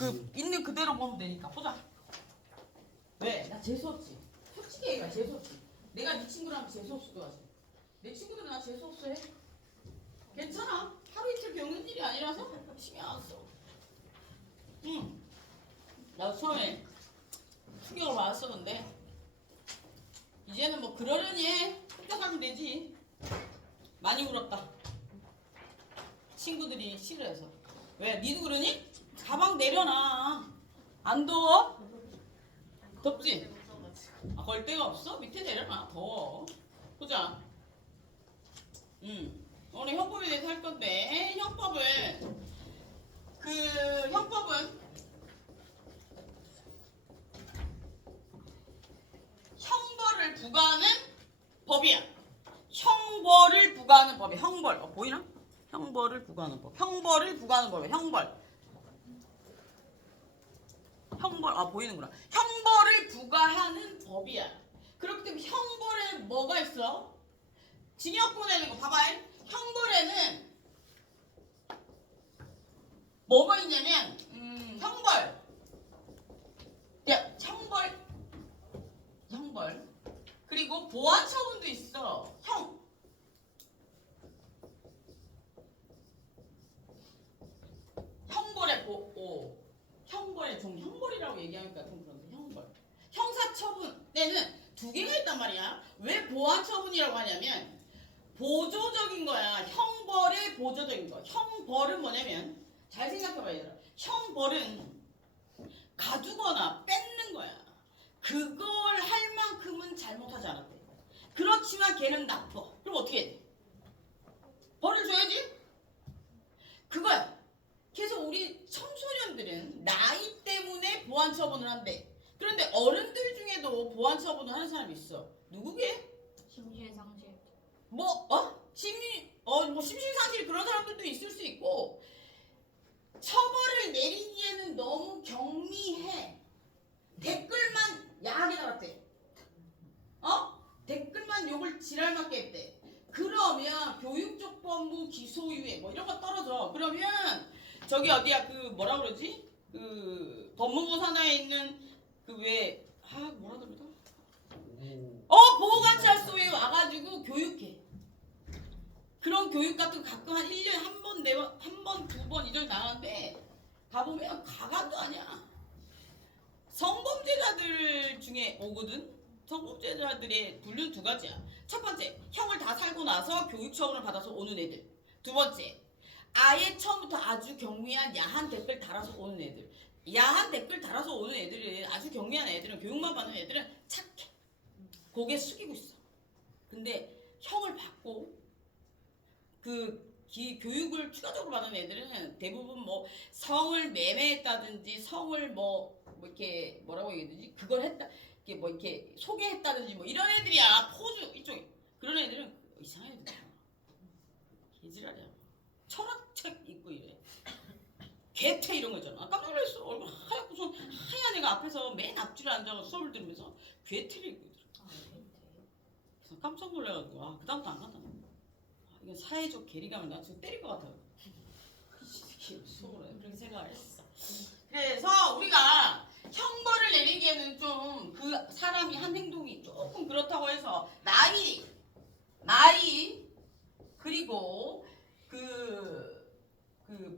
그 있는 그대로 보면 되니까 보자. 왜? 나 재수 없지. 솔직히 얘기해. 재수 없지. 내가 네 친구랑 재수 없을 것 같아. 내 친구들은 나 재수 없어 해. 괜찮아. 하루 이틀 겪는 일이 아니라서 신경 안 써. 응. 나도 처음에 충격을 받았었는데 이제는 뭐 그러려니 해. 흡족하면 되지. 많이 울었다. 친구들이 싫어해서. 왜? 니도 그러니? 가방 내려놔. 안 더워? 덥지? 아, 걸 데가 없어? 밑에 내려놔. 더워. 보자. 오늘 형법에 대해서 할 건데 형법은 형벌을 부과하는 법이야. 형벌을 부과하는 법이야. 형벌. 보이나? 형벌을 부과하는 법. 형벌을 부과하는 법이야. 형벌. 보이는구나. 형벌을 부과하는 법이야. 그렇기 때문에 형벌에 뭐가 있어? 징역 보내는 거 봐봐. 형벌에는 뭐가 있냐면 형벌. 야, 형벌. 그리고 보완 처분도 있어. 형벌의 종, 형벌이라고 얘기하니까 좀 그런데 형벌. 형사처분에는 두 개가 있단 말이야. 왜 보완처분이라고 하냐면 보조적인 거야. 형벌의 보조적인 거. 형벌은 뭐냐면 잘 생각해봐 얘들아. 형벌은 가두거나 뺏는 거야. 그걸 할 만큼은 잘못하지 않았대. 그렇지만 걔는 나빠. 그럼 어떻게 해? 벌을 줘야지. 그거야. 그래서 우리 청소년들은 나이 때문에 보완 처분을 한대. 그런데 어른들 중에도 보완 처분을 하는 사람이 있어. 누구게? 심신상실. 심신상실 그런 사람들도 있을 수 있고 처벌을 내리기에는 너무 경미해. 댓글만 야하게 달았대. 댓글만 욕을 지랄맞게 했대. 그러면 교육적법무 기소유예 뭐 이런 거 떨어져. 그러면 저기 어디야 그 뭐라 그러지? 그 법무부 산하에 있는 그 왜 뭐라 그러더라? 보호관찰소에 와가지고 교육해. 그런 교육 같은 거 가끔 한 1년에 한 번, 두 번 이절 나가는데 가보면 가관도 아니야. 성범죄자들 중에 오거든. 성범죄자들의 분류는 두 가지야. 첫 번째, 형을 다 살고 나서 교육 처분을 받아서 오는 애들. 두 번째, 아예 처음부터 아주 경미한 야한 댓글 달아서 오는 애들. 야한 댓글 달아서 오는 애들은 아주 경미한 애들은 교육만 받는 애들은 착해. 고개 숙이고 있어. 근데 형을 받고 교육을 추가적으로 받는 애들은 대부분 뭐 성을 매매했다든지 성을 이렇게 뭐라고 얘기해야 되지? 그걸 했다. 이렇게 소개했다든지 뭐 이런 애들이야. 포주 이쪽에. 그런 애들은 이상한 애들이야. 개지랄이야. 철학책 읽고 이래. 개퇴 이런 거 있잖아. 깜짝 놀랐어. 얼굴 하얗고서 하얀 애가 앞에서 맨 앞줄에 앉아서 수업을 들으면서 괴퇴를 읽고 있더라. 그래서 깜짝 놀라가지고 그다음부터 안 간다. 이건 사회적 괴리감을 나 지금 때릴 것 같아. 속으로 그렇게 생각을 했어. 그래서 우리가 형벌을 내리기에는 좀 그 사람이 한 행동이 조금 그렇다고 해서 나이 그리고 그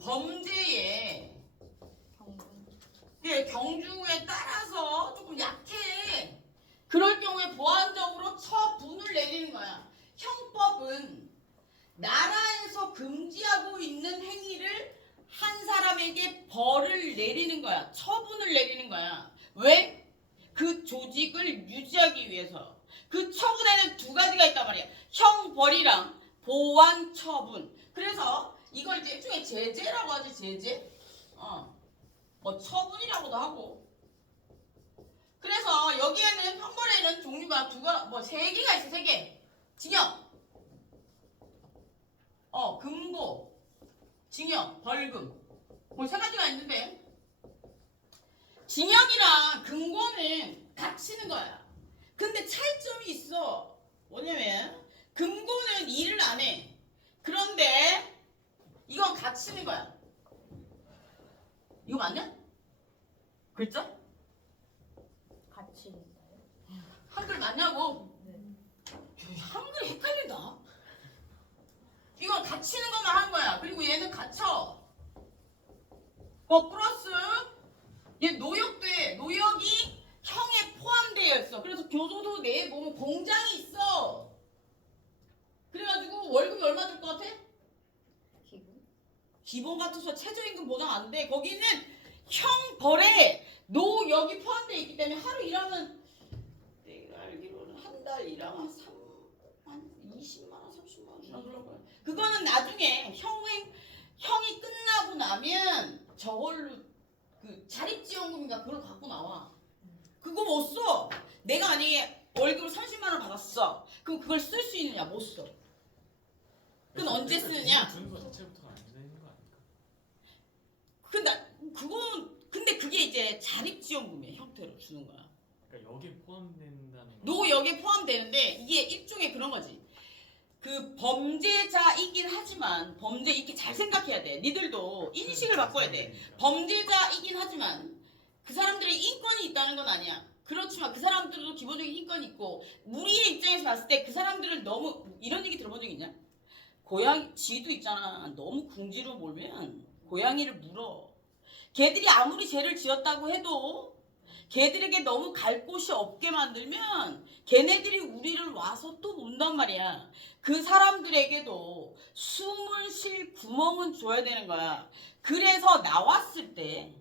범죄의 경중에 따라서 조금 약해. 그럴 경우에 보완적으로 처분을 내리는 거야. 형법은 나라에서 금지하고 있는 행위를 한 사람에게 벌을 내리는 거야. 처분을 내리는 거야. 왜? 그 조직을 유지하기 위해서. 그 처분에는 두 가지가 있단 말이야. 형벌이랑 보완 처분. 그래서 이걸 이제 일종의 제재라고 하지. 제재. 뭐 처분이라고도 하고. 그래서 여기에는 형벌에는 종류가 세 개가 있어. 세 개. 징역, 금고, 징역, 벌금. 뭐 세 가지가 있는데 징역이랑 금고는 갇히는 거야. 근데 차이점이 있어. 뭐냐면 금고는 일을 안 해. 그런데 이건 갇히는 거야. 이거 맞냐? 글자? 같이 있나요? 한글 맞냐고? 네. 한글이 헷갈린다. 이건 갇히는 것만 한 거야. 그리고 얘는 갇혀. 플러스 얘 노역돼. 노역이 형에 포함되어 있어. 그래서 교도소 내에 보면 공장이 있어. 그래가지고 월급이 얼마 줄 것 같아? 기분? 기본 같아서 최저임금 보장 안 돼. 거기는 형벌에 노역이 포함되어 있기 때문에 하루 일하면 내가 알기로는 한 달 일하면 한 20만 원, 30만 원 주나 그런 거야. 그거는 나중에 형이 끝나고 나면 저걸로 그 자립지원금인가 그걸 갖고 나와. 그거 못 써. 내가 만약에 월급을 30만 원 받았어. 그럼 그걸 쓸 수 있느냐? 못 써. 그건 언제 쓰느냐? 주는 거 자체부터 안 되는 거 아닐까? 근데 그게 이제 자립지원금의 형태로 주는 거야. 그러니까 여기에 포함된다는 거. 노역에 포함되는데 이게 일종의 그런 거지. 그 범죄자이긴 하지만 범죄 이렇게 잘 생각해야 돼. 니들도 인식을 바꿔야 돼. 범죄자이긴 하지만 그 사람들의 인권이 있다는 건 아니야. 그렇지만 그 사람들도 기본적인 인권이 있고 우리의 입장에서 봤을 때 그 사람들을 너무 이런 얘기 들어본 적 있냐? 고양이 쥐도 있잖아. 너무 궁지로 몰면 고양이를 물어. 걔들이 아무리 죄를 지었다고 해도 걔들에게 너무 갈 곳이 없게 만들면 걔네들이 우리를 와서 또 문단 말이야. 그 사람들에게도 숨을 쉴 구멍은 줘야 되는 거야. 그래서 나왔을 때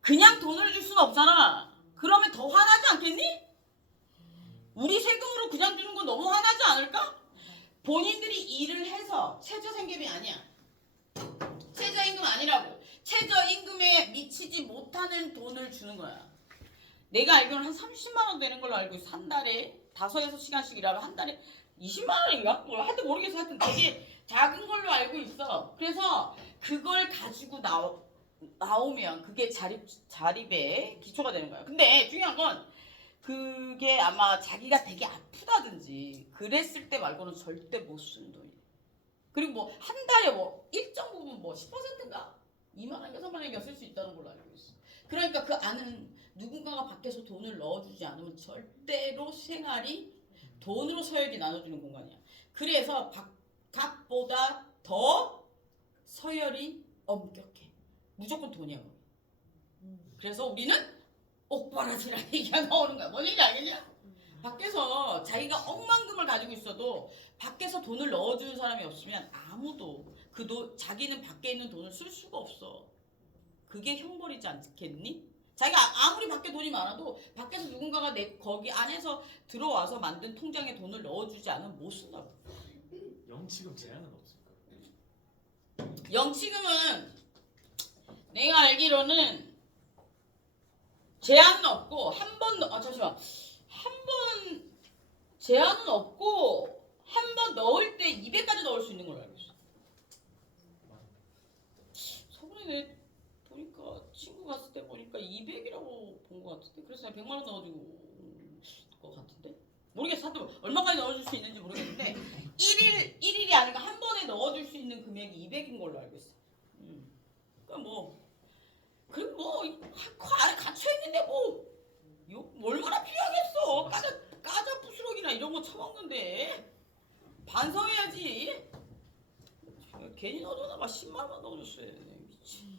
그냥 돈을 줄 수는 없잖아. 그러면 더 화나지 않겠니? 우리 세금으로 그냥 주는 건 너무 화나지 않을까? 본인들이 일을 해서 최저생계비 아니야. 최저임금 아니라고. 최저임금에 미치지 못하는 돈을 주는 거야. 내가 알기로는 한 30만 원 되는 걸로 알고 있어. 한 달에 5-6시간씩 일하면 한 달에 20만 원인가? 뭐 하여튼 모르겠어. 하여튼 되게 작은 걸로 알고 있어. 그래서 그걸 가지고 나오면 그게 자립의 기초가 되는 거야. 근데 중요한 건 그게 아마 자기가 되게 아프다든지 그랬을 때 말고는 절대 못 쓰는 돈이야. 그리고 뭐 한 달에 뭐 일정 부분 뭐 10%인가? 2만 원인가 3만 원인가 쓸 수 있다는 걸로 알고 있어. 그러니까 그 안은 누군가가 밖에서 돈을 넣어주지 않으면 절대로 생활이 돈으로 서열이 나눠주는 공간이야. 그래서 바깥보다 더 서열이 엄격해. 무조건 돈이야. 그래서 우리는 옥바라지라는 얘기가 나오는 거야. 뭔 얘기인지 알겠냐? 밖에서 자기가 억만금을 가지고 있어도 밖에서 돈을 넣어주는 사람이 없으면 아무도 자기는 밖에 있는 돈을 쓸 수가 없어. 그게 형벌이지 않겠니? 자기가 아무리 밖에 돈이 많아도 밖에서 누군가가 거기 안에서 들어와서 만든 통장에 돈을 넣어주지 않으면 못 쓴다고. 영치금 제한은 없을까? 영치금은 내가 알기로는 제한은 없고 잠시만. 한 번 제한은 없고 한 번 넣을 때 200까지 넣을 수 있는 걸로 알고 있어. 저번에 보니까 친구 갔을 때 보니까 200이라고 본 것 같은데 그래서 내가 100만 원 넣어주고 것 같은데 모르겠어. 하여튼 얼마까지 넣어줄 수 있는지 모르겠는데 1일이 아니라 한 번에 넣어줄 수 있는 금액이 200인 걸로 알고 있어. 그러니까 뭐 안에 갇혀 있는데 얼마나 필요하겠어. 까자 부스러기나 이런 거 처먹는데 반성해야지. 괜히 넣어줘나 막 10만 원 넣어줬어야 돼. 미치.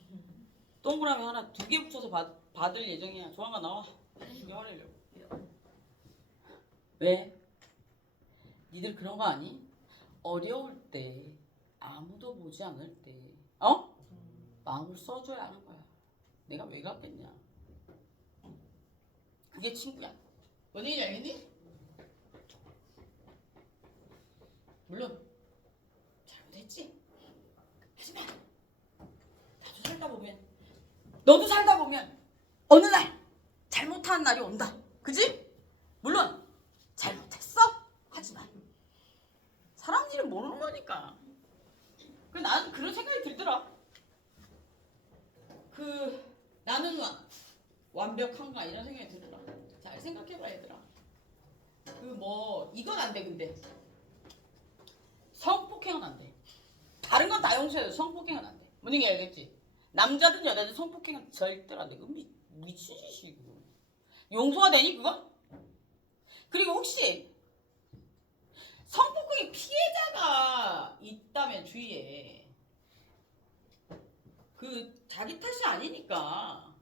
동그라미 하나 2개 붙여서 받을 예정이야. 조만간 나와. 이거 하려고. 왜? 니들 그런 거 아니? 어려울 때 아무도 보지 않을 때 마음을 써줘야 하는 거야. 내가 왜 갔겠냐? 그게 친구야. 뭔 얘기인지 알겠니? 물론 잘못했지. 하지만 너도 살다 보면 어느 날 잘못한 날이 온다. 그지? 물론 잘못했어. 하지만 사람 일은 모르는 거니까. 나는 그런 생각이 들더라. 나는 완벽한가 이런 생각이 들더라. 잘 생각해봐 얘들아. 이건 안 돼. 근데 성폭행은 안 돼. 다른 건 다 용서해도 성폭행은 안 돼. 뭔 얘기 알겠지? 남자든 여자든 성폭행은 절대로 안 돼. 그거 미친 짓이고. 용서가 되니 그거? 그리고 혹시 성폭행 피해자가 있다면 주위에 그 자기 탓이 아니니까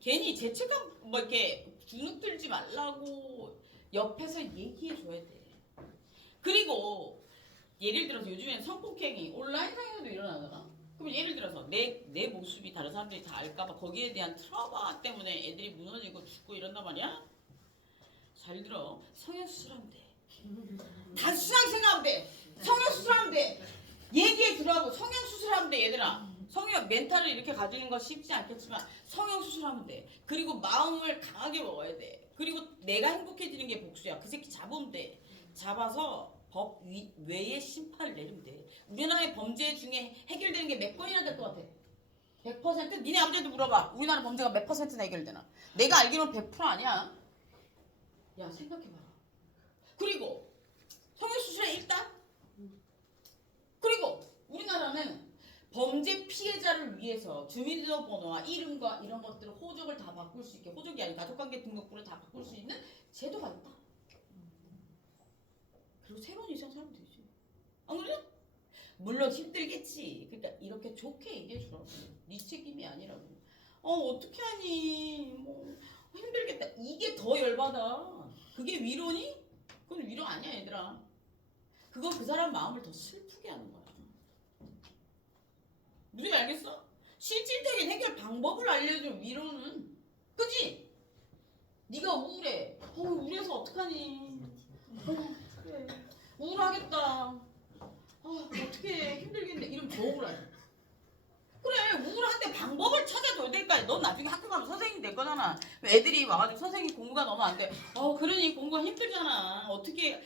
괜히 죄책감 뭐 이렇게 주눅 들지 말라고 옆에서 얘기해 줘야 돼. 그리고 예를 들어서 요즘엔 성폭행이 온라인상에서도 일어나잖아. 그럼 예를 들어서 내 모습이 다른 사람들이 다 알까봐 거기에 대한 트라우마 때문에 애들이 무너지고 죽고 이런단 말이야? 잘 들어. 성형수술하면 돼. 단순하게 생각하면 돼. 성형수술하면 돼. 얘기해 주라고. 성형수술하면 돼 얘들아. 성형 멘탈을 이렇게 가지는 건 쉽지 않겠지만 성형수술하면 돼. 그리고 마음을 강하게 먹어야 돼. 그리고 내가 행복해지는 게 복수야. 그 새끼 잡으면 돼. 잡아서 법 외에 심판을 내리면 돼. 우리나라의 범죄 중에 해결되는 게 몇 건이나 될 것 같아? 100%? 니네 아버지한테 물어봐. 우리나라 범죄가 몇 %나 해결되나? 내가 알기로는 100% 아니야. 야 생각해봐라. 그리고 성형수술에 일단 그리고 우리나라는 범죄 피해자를 위해서 주민등록번호와 이름과 이런 것들을 호적을 다 바꿀 수 있게 호적이 아닌 가족관계 등록부를 다 바꿀 수 있는 제도가 있다. 그리고 새로운 인생 살면 되지. 안 그래? 물론 힘들겠지. 그러니까 이렇게 좋게 얘기해 주라고. 네 책임이 아니라고. 어떻게 하니? 뭐 힘들겠다. 이게 더 열받아. 그게 위로니? 그건 위로 아니야 얘들아. 그건 그 사람 마음을 더 슬프게 하는 거야. 무슨 알겠어? 실질적인 해결 방법을 알려준 위로는 그치? 네가 우울해. 우울해서 어떡하니? 그래. 우울하겠다. 어떻게 힘들겠네. 이러면 더 우울하지. 그래 우울한데 방법을 찾아줘야 될까? 넌 나중에 학교 가면 선생님 될 거잖아. 애들이 와가지고 선생님 공부가 너무 안 돼. 그러니 공부가 힘들잖아. 어떻게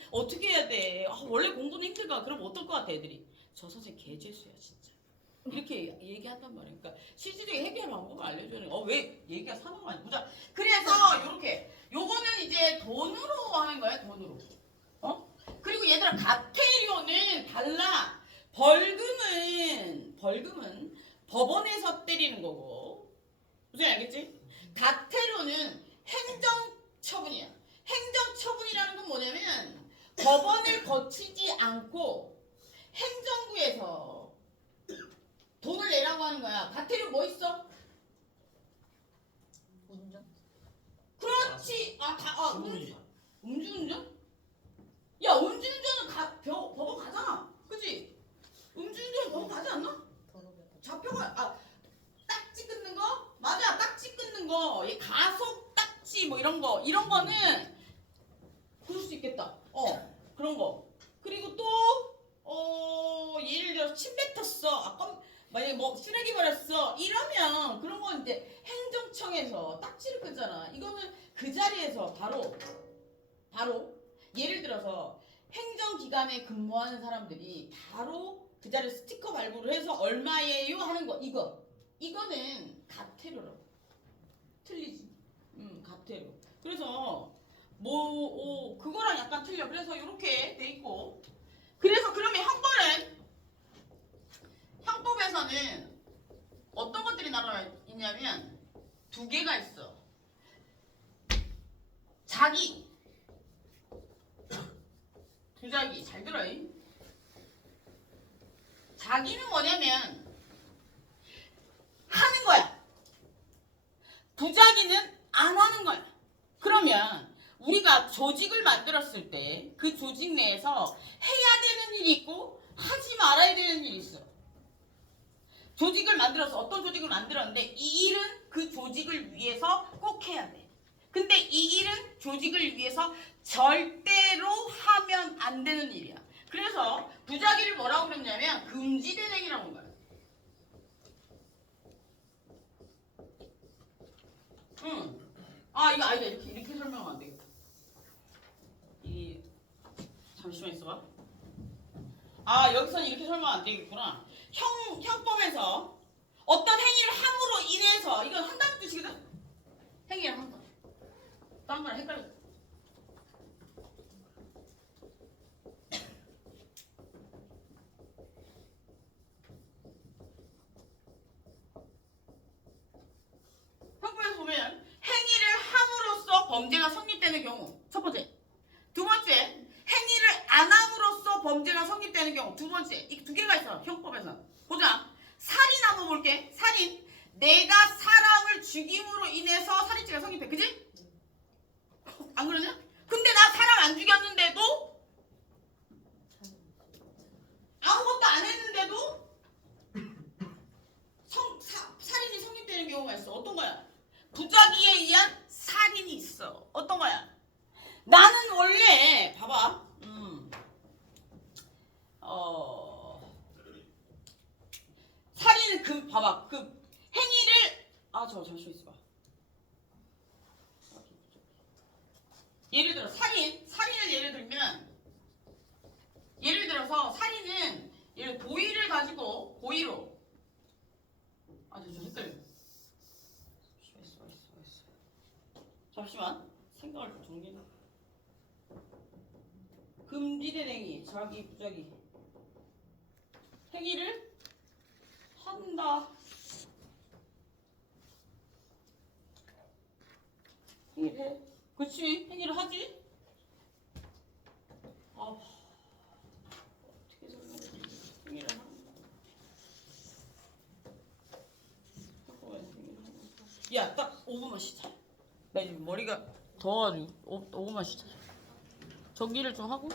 해야 돼? 원래 공부는 힘들까? 그럼 어떨 것 같아 애들이? 저 선생님 개재수야 진짜. 이렇게 얘기한단 말이야. 그러니까 실질적인 해결 방법을 알려줘야 돼. 왜 얘기가 사는 거 아니야? 보자. 그래서 요렇게 요거는 이제 돈으로 하는 거야. 돈으로. 그리고 얘들아 가태료는 달라. 벌금은 법원에서 때리는 거고. 무슨 알겠지? 가태료는 행정처분이야. 행정처분이라는 건 뭐냐면 법원을 거치지 않고 행정부에서 돈을 내라고 하는 거야. 가태료 뭐 있어? 운전? 그렇지. 수의사. 음주운전? 야 음주운전은 법원 가잖아. 그치? 음주운전 법원 가지 않나? 잡혀가. 딱지 끊는 거? 맞아. 딱지 끊는 거. 가속 딱지 뭐 이런 거는 그럴 수 있겠다. 그런 거. 그리고 또 예를 들어서 침 뱉었어. 만약에 뭐 쓰레기 버렸어. 이러면 그런 건 이제 행정청에서 딱지를 끊잖아. 이거는 그 자리에서 바로 예를 들어서 행정기관에 근무하는 사람들이 바로 그 자리에 스티커 발부를 해서 얼마예요 하는 거. 이거는 가태료라고. 틀리지. 가태료. 그래서 그거랑 약간 틀려. 그래서 이렇게 돼 있고. 그래서 그러면 형법에서는 어떤 것들이 나와 있냐면 두 개가 있어. 자기, 부자기. 잘 들어요. 자기는 뭐냐면 하는 거야. 부자기는 안 하는 거야. 그러면 우리가 조직을 만들었을 때 그 조직 내에서 해야 되는 일이 있고 하지 말아야 되는 일이 있어. 조직을 만들어서 어떤 조직을 만들었는데 이 일은 그 조직을 위해서 꼭 해야 돼. 근데 이 일은 조직을 위해서 절대로 하면 안 되는 일이야. 그래서 부자기를 뭐라고 그랬냐면 금지된 행위라고 한 거야. 이거 아니다. 이렇게 설명하면 안 되겠다. 잠시만 있어봐. 여기서는 이렇게 설명 안 되겠구나. 형법에서 어떤 행위를 함으로 인해서 이건 한다는 뜻이거든. 행위를 한다. 딴 거랑 헷갈려. 범죄가 성립되는 경우. 첫 번째. 두 번째, 행위를 안 함으로써 범죄가 성립되는 경우. 두 번째. 이 두 개가 있어. 형법에서. 보자. 살인 한번 볼게. 살인. 내가 사람을 죽임으로 인해서 살인죄가 성립해. 그지? 안 그러냐? 근데 나 사람 안 죽였는데도 아무것도 안 했는데도 살인이 성립되는 경우가 있어. 어떤 거야? 부작위에 의한 살인이 있어. 어떤 거야? 나는 원래 봐봐. 살인은 그 봐봐. 그 행위를 잠시만 있어봐. 예를 들어 살인을 예를 들어서 살인은 고의를 가지고 고의로 저 헷갈려. 잠시만 생각을 좀 정리해. 금지된 행위 자기 부작위 행위를 한다. 행위를 해. 그치 행위를 하지. 어떻게 설명해? 행위를 한다. 야, 딱 5분만 쉬자. 나 지금 머리가 더워가지고 5분만 쉬자. 정리를 좀 하고.